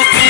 wanna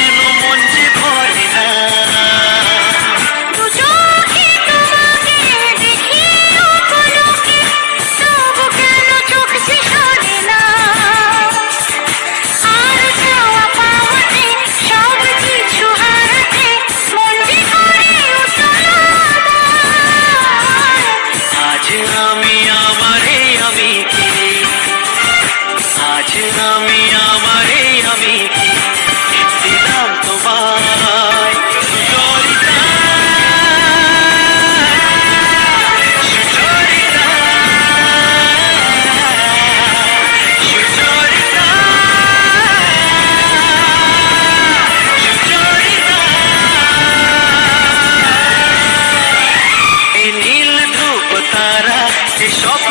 সব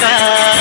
का